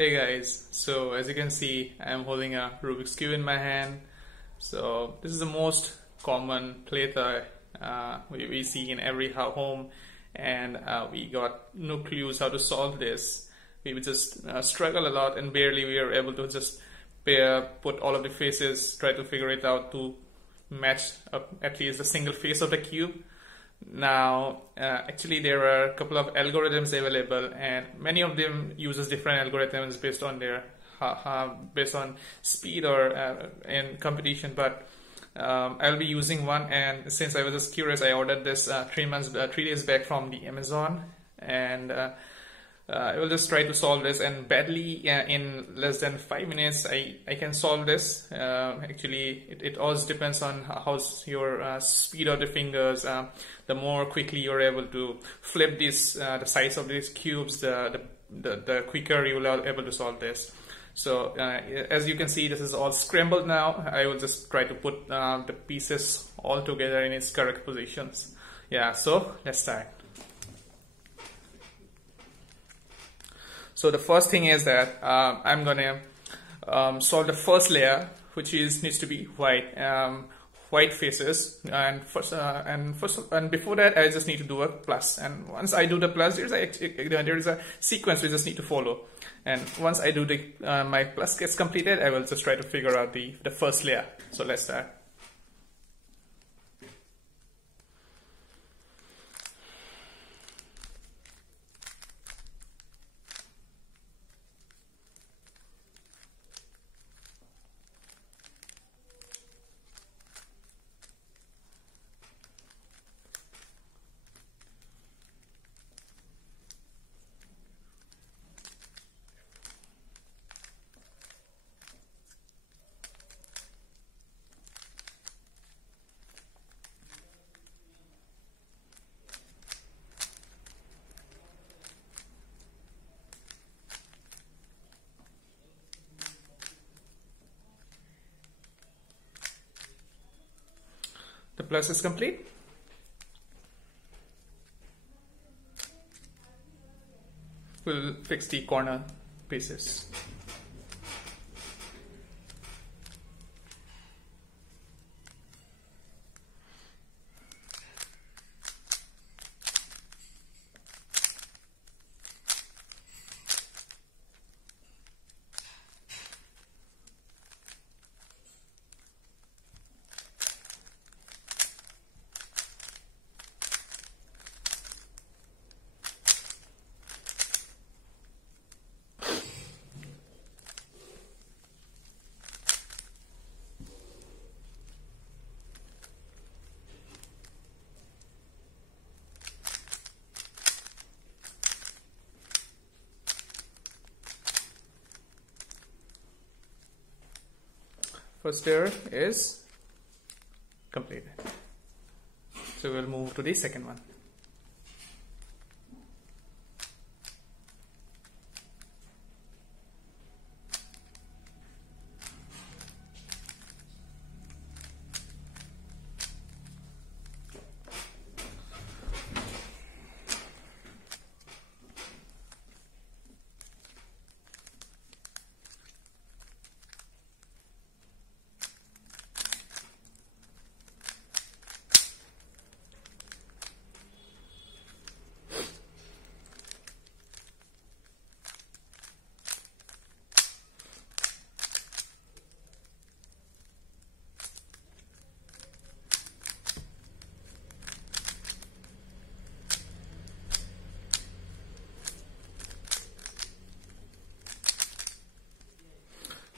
Hey guys, so as you can see, I'm holding a Rubik's Cube in my hand. So this is the most common play toy we see in every home, and we got no clues how to solve this. We would just struggle a lot, and barely we are able to just put all of the faces, try to figure it out to match up at least a single face of the cube. Now, actually, there are a couple of algorithms available, and many of them uses different algorithms based on their based on speed or in competition. But I'll be using one, and since I was just curious, I ordered this 3 days back from the Amazon, and I will just try to solve this, and badly in less than 5 minutes I can solve this. Actually it also depends on how's your speed of the fingers. The more quickly you're able to flip this the size of these cubes, the quicker you will be able to solve this. So as you can see, this is all scrambled now. I will just try to put the pieces all together in its correct positions. Yeah, so let's start. So the first thing is that I'm gonna solve the first layer, which needs to be white faces, and before that I just need to do a plus. And once I do the plus, there is a sequence we just need to follow. And once I do my plus gets completed, I will just try to figure out the first layer. So let's start. The plus is complete. We'll fix the corner pieces. First layer is completed. So we'll move to the second one.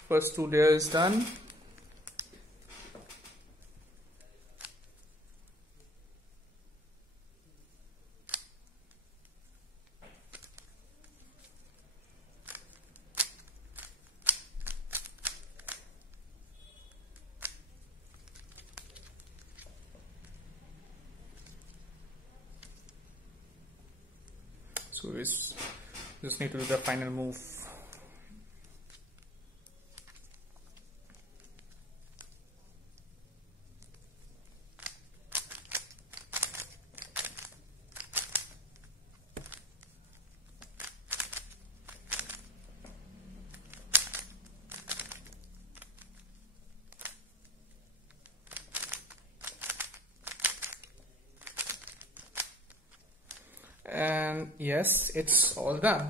First 2 layers done. So we just need to do the final move. And yes, it's all done.